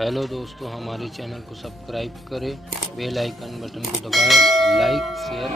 Hello दोस्तों, हमारे channel को सब्सक्राइब करें, बेल आइकन बटन को दबाएं, लाइक शेयर।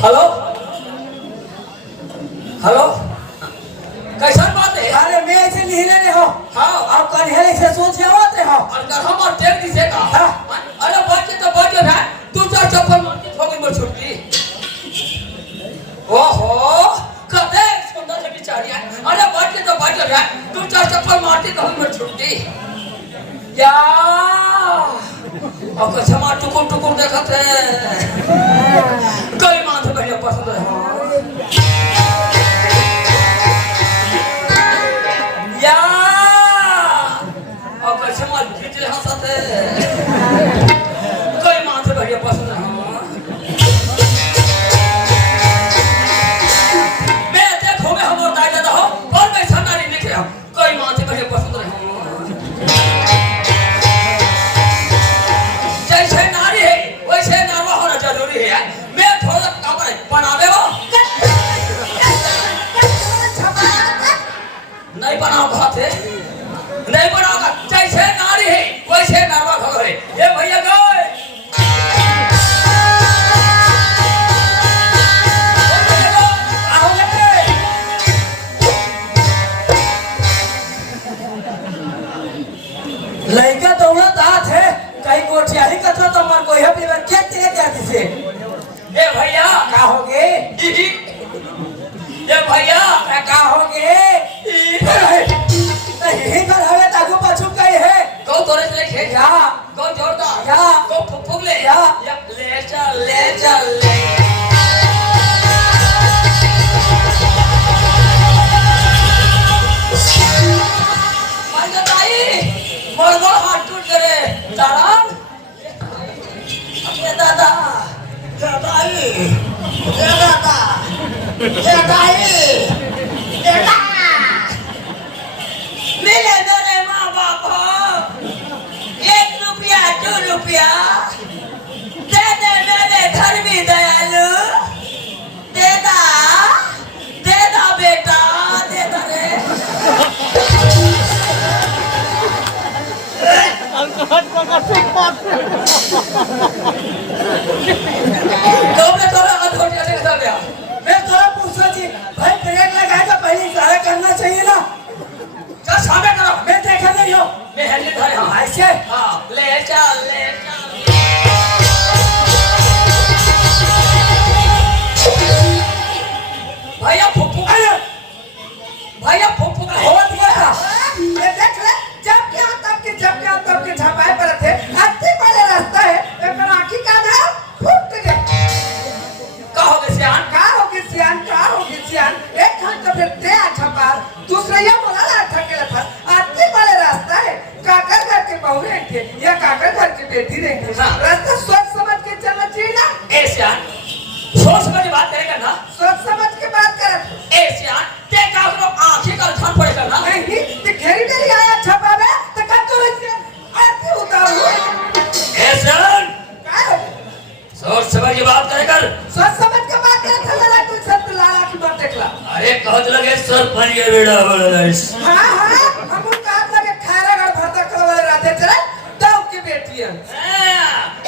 हेलो हेलो कैसा बात है? अरे मैं ऐसे नहीं ले रहे हो। हाँ आप कौन है ऐसे सोच के आवत रहे हो अगर हम और टेक दिसे का अरे बच्चे तो बच्चे है तू चार चप्पल मारती ठोकी में छुटती ओहो कदे सुंदर है बिचारी है अरे बच्चे तो बच्चे है तू चार चप्पल मारती ठोकी में छुटती या अब कसमा टुकुर टुकुर देखते कई माथे बढ़िया पसंद है या अब कसमा खींचे हंसते कई माथे बढ़िया पसंद है मैं देखो मैं हम और दाई दादा हो और मैं सरकारी लिख रहा हूँ कई माथे बढ़िया पसंद है जैसे नारी है वैसे नारवा होना जरूरी है मैं थोड़ा काम है बनावे हो नहीं बनाओ खाते नहीं बनाओगा जैसे नारी है वैसे नारवा खड़ो है ये भैया गए लड़का दौड़त आत है कहीं कोठिया ही कथो तो मर कोई अपनी बार क्या तेरे क्या दिसे ए भैया का होगे ये भैया का होगे नहीं कर हवे तागो पाछू कई है कौ तोरे से लेके या कौ जोरदार या कौ फुक ले या ले चल ले माय दाई मरदो हाथ टूट करे दादा अपने दादा दादाई दादा दादाई दादा मिले मेरे माँ बाप 1 रुपया 2 रुपया दे दे मेरे घर भी दयालु दे दा बेटा दे दा रे मैं थोड़ा पूछना जी भाई ब्रेक लगाए तो पहले इशारा करना चाहिए ना चल सामने करो मैं देखा नहीं हो मैं हेलमेट धरे हाँ ऐसे हाँ ले चल भैया फुप्पू का होत गया ये देख ले जब तब के झपाए पर थे अति बड़े रास्ता है एक आंखी का ना फूट गए का हो गए सियान का होगी सियान एक हाथ तो फिर ते झपा दूसरा ये बोला ना ठकेला था अति बड़े रास्ता है काकर घर के बहू रहेंगे या काकर घर की बेटी रहेंगे हाँ। रास्ता सोच समझ के चलना चाहिए ना ए सियान सोच समझ के बात करेगा ना सोच समझ के बात कर ए सियान ते का करो आंखें का ध्यान पड़ेगा ना नहीं ते घेरी घेरी आया छपा में तो कब तो रही आरती उतारो ए सियान का सोच समझ के बात करेगा सोच समझ के बात करे था लड़ा तू सब लाला की बात देखला अरे कहत लगे सर पनिया बेड़ा बड़ा हां हम काट लगे खैरागढ़ भरता कर वाले राधे चला दाऊ की बेटी है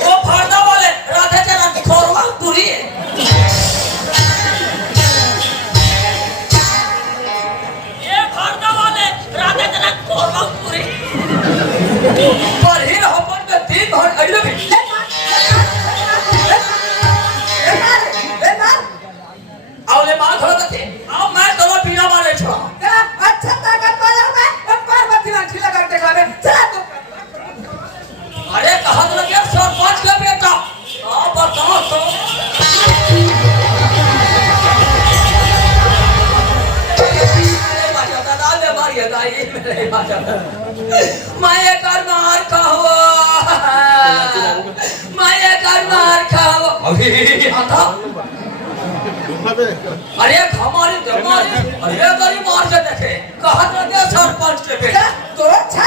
वो फरदा वाले राधे चला खोरवा दूरी है ये फरदा वाले राधे चला खोरवा दूरी पर ही होपन में दिन भर अइलो भी आवले मार खड़ा थे आओ मैं तो बिना मारे छोड़ा तेरा अच्छा ताकत वाला मैं पार्वती लाठी लगा के खावे चला तो अरे कहत लगे सरपंच का बेटा आ बताओ तो माया कर मार खाओ माया कर मार खाओ अभी आता अरे हमारी अरे गरीब मार के देखे कहत लगे सरपंच के बेटा तो अच्छा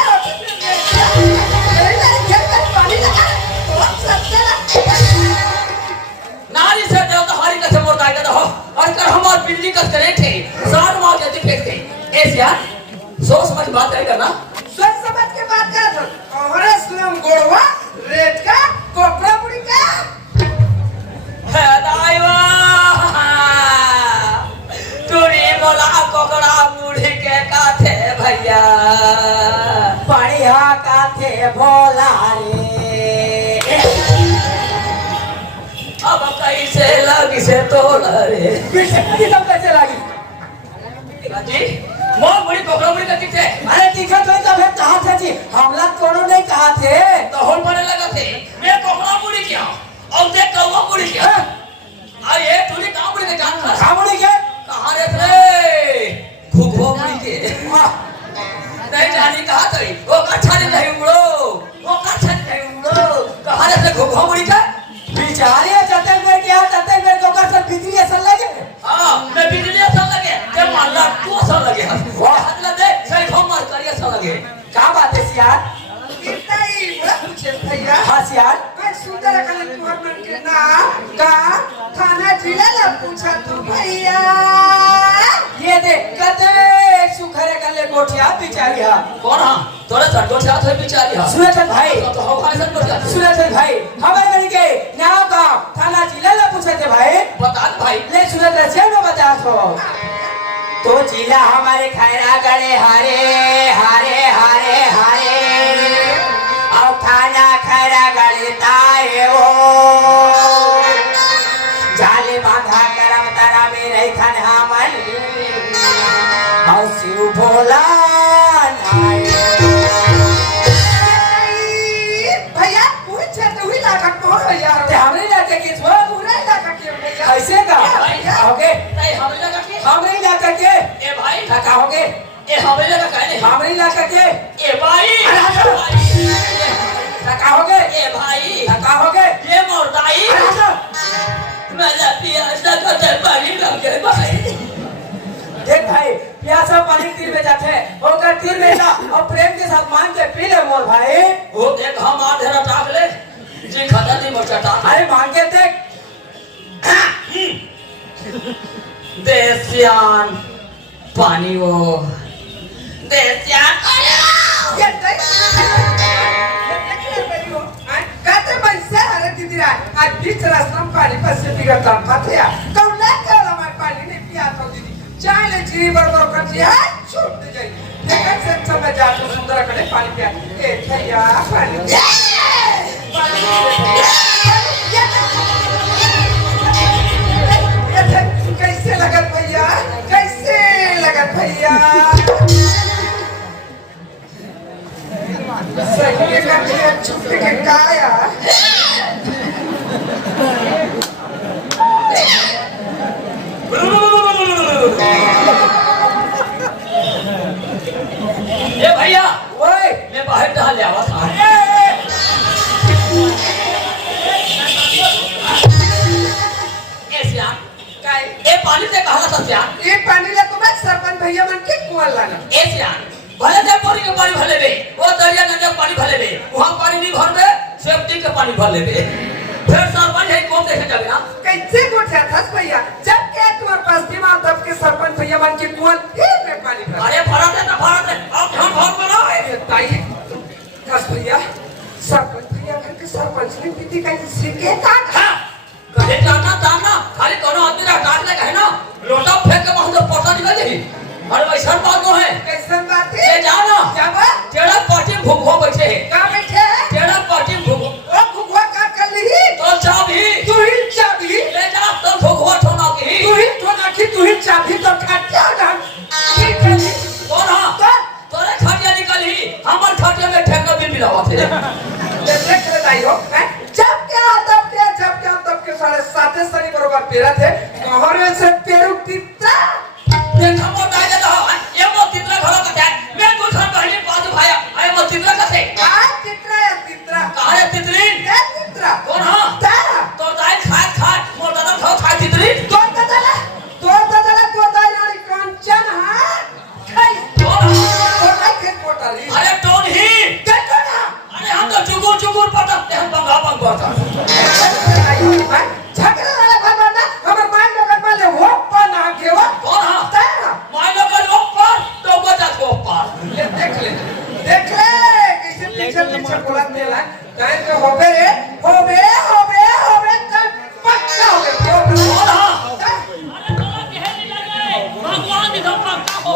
पानी लगा नारी से देवता हारी का से मोरता है हो और कर हमार बिल्ली का करे थे सार मार के फेंकते ऐसे यार सोच समझ बात है करना सोच समझ के बात कर और सुनम गोड़वा रेत का कोपरा बुड़ी का है दाईवा टूरी मोला कोकड़ा मुड़ी के काथे भैया पानी हाथ का थे भोला रे। अब कैसे लगी से तोला रे पीछे सब कैसे लगी जी मोर बड़ी कोकरा बड़ी करती थे अरे दिक्कत हुई तो फिर कहा थे जी हमला कोनो नहीं कहा थे तो होल बने लगा थे मैं कोकरा बड़ी क्या और देख कौवा बड़ी क्या आ ये तूने कहां बड़ी के जान था खामड़ी के कहां रे रे घुघो बड़ी के नहीं जानी कहा तरी वो कच्छा नहीं उड़ो वो कच्छा नहीं उड़ो कहां रे घुघो बड़ी का बिचारे जतन में क्या जतन में को कर बिजली असल लगे हां मैं बिजली असल लगे जब मारला तू असल लगे वाह हाथ लगे सही खो मार करिए असल लगे क्या बात है सियार इतना ही बड़ा पूछे भैया हाँ सियार मैं सुंदर कल तुहर मन के नाम का थाना जिला ला पूछा तू भैया ये दे कते सुखरे कले गोठिया बिचारिया कौन हां तोरे सटो से हाथ बिचारी हां सुनत भाई तो हो भाई सब बता सुनत भाई हमारे बन के नाव का थाना जिला ला पूछे थे भाई बता भाई ले सुनत से में बता तो जिला हमारे खैरा गड़े हारे हारे हारे हारे और थाना खैरा गड़े ताए वो जाले बांधा करम तारा में रही थन हमन और शिव भोला भैया पूछे तो हुई लागत मोर भैया हमरे लड़के की छो पूरा इलाका के भैया कैसे का ओके नहीं हमरे लगा के हमरे लड़के के ए भाई का कहोगे ए हमरे लगा कहने हमरे लड़के के ए भाई का कहोगे ए भाई का कहोगे ये मोरदाई मैं लपिया लगा दे पानी लग गए भाई देख भाई प्यासा पानी तीर में जाते होकर तीर में जा और प्रेम के साथ मांग के पी ले मोर भाई वो देख हम आ धेरा टाक ले जी खाता नहीं मचा टाक अरे मांग के देख देसियान पानी वो देसियान ये देख ले भैया काते पैसे अरे दीदी रा आज बीच रास्ता में पानी पैसे बिगड़ता पाथिया कौन के हमारे पानी नहीं पिया तो दीदी चाय ले जी बरोबर कर दिया छूट दे जाई देखा से समय जा तो सुंदर कड़े पानी पिया ए भैया पानी कैसे लगत भैया कैसे लगत भैया सही का छूट के काया ये भैया ओए मैं बाहर टहल ले आवा था ए सियान काय ए पानी से कहा था सियान ये पानी ले तुम्हें सरपंच भैया मन के कुआं लाना ए सियान भले जब बोरी के पानी भले बे वो दरिया नदी के पानी भले बे वहां पानी नहीं भर बे सेफ्टी के पानी भर ले बे फिर सरपंच है कौन देखे जावे ना कैसे गोठा था भैया जब के तुम्हारे पास दिमाग तब के सरपंच भैया मन के कुआं फिर में पानी भरा अरे भरा दे अब हम भर में ना है ताई कस भैया सरपंच भैया घर के सरपंच ने पीती का सीखे था हां कहे जाना ताना खाली कोनो आदमी ना काट ले कहे ना लोटा फेंक के बहुत पता निकल जाई अरे वैसा बात no है कैसन बात है ये जाना क्या बात तेरा पार्टी भूखो बैठे है कहां बैठे हैं तेरा पार्टी भूखो ओ भुगवा का कर ली तो चाबी तू ही चाबी ले जा तो भूखो ठोना की तू ही तो नाखी तू ही चाबी तो काटिया ना ठीक है कौन हां तोरे खाटिया निकली हमर खाटिया में ठेका बिल मिलावा थे देख ले दाई हो जब क्या तब के साढ़े 7 सनी बरोबर पेरा थे कहरे से पेरू कितना देखा मो डाले तो ये मो तितरा घर का है मैं तो घर पहले पास भाया अरे मो तितरा का थे आज कितना या कितना कहां है तितरीन क्या कितना कौन हां तारा तो दाई खा मोर दादा खा तितरीन तो दादा तो दाई वाली कंचन हां खाई कौन तो दाई के कोटली अरे टोन ही देखो ना अरे हम तो चुगुर पटकते हम बंगा पड़ता झगड़ा वाला भगवान हमर मान लोग माले हो पना गेवा कौन हां तारा मान लो कर ऊपर तो बचा को ऊपर ये देख ले कैसे पीछे बोला देला काहे तो होबे रे होबे कल पक्का होबे कौन हां अरे तोरा कहे नहीं लगे भगवान इधर पक्का हो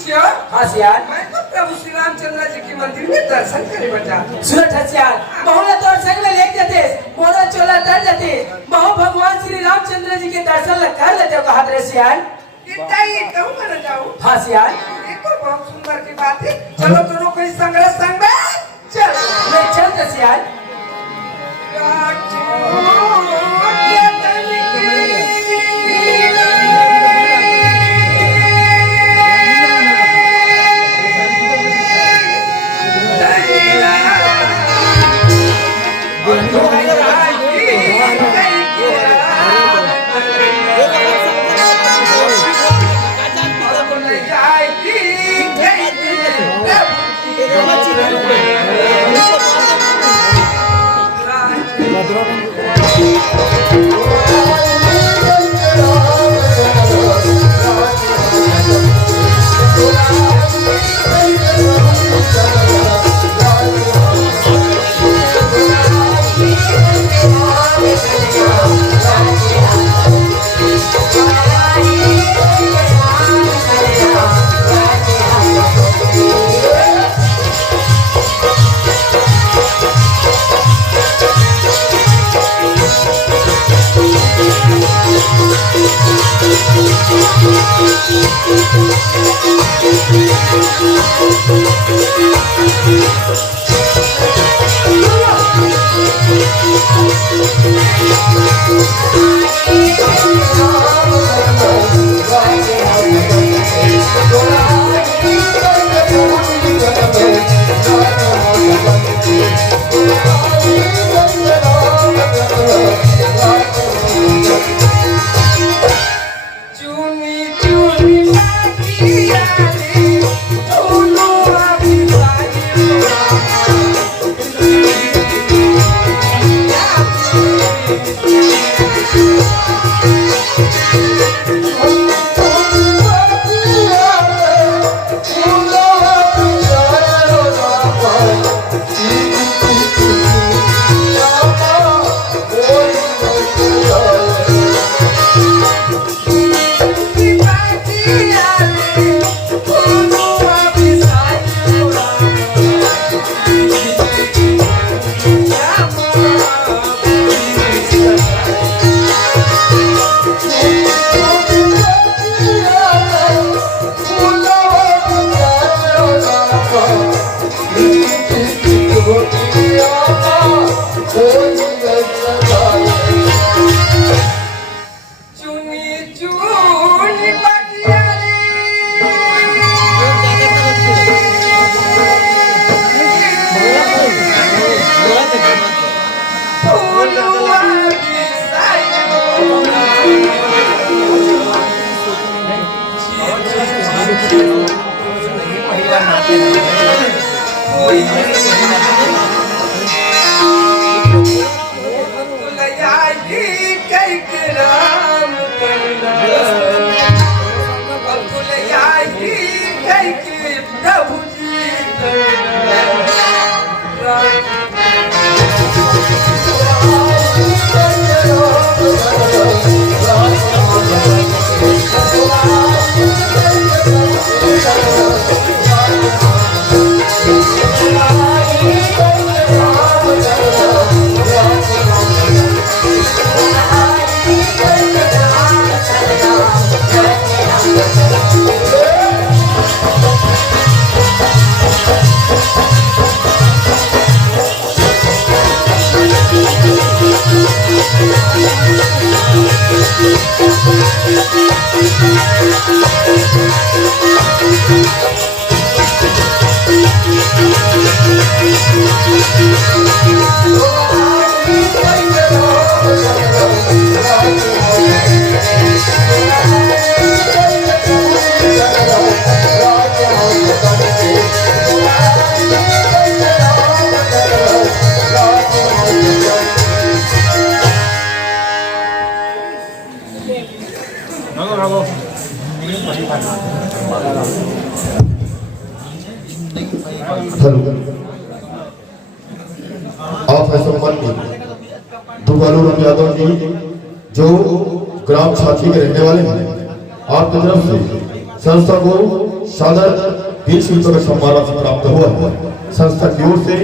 पूछियो हाँ सियार मैं तो प्रभु श्री रामचंद्र जी के मंदिर में दर्शन करे बचा सुनत है सियार बहु ने तोर संग में लेके जाते मोरा चोला तर जाते बहु भगवान श्री रामचंद्र जी के दर्शन ल कर लेते कहा रे सियार इतना ही कहूँ मैं जाऊँ हाँ सियार ये तो बहुत सुंदर की बात है चलो दोनों कोई संग्रह संग में चल मैं चलते सियार आप ऐसा मन दुगालू राम यादव जी जो ग्राम छाती के रहने वाले हैं, आपकी तरफ से संस्था को सादर 20 रुपये का सम्मान राशि प्राप्त हुआ है। संस्था की ओर से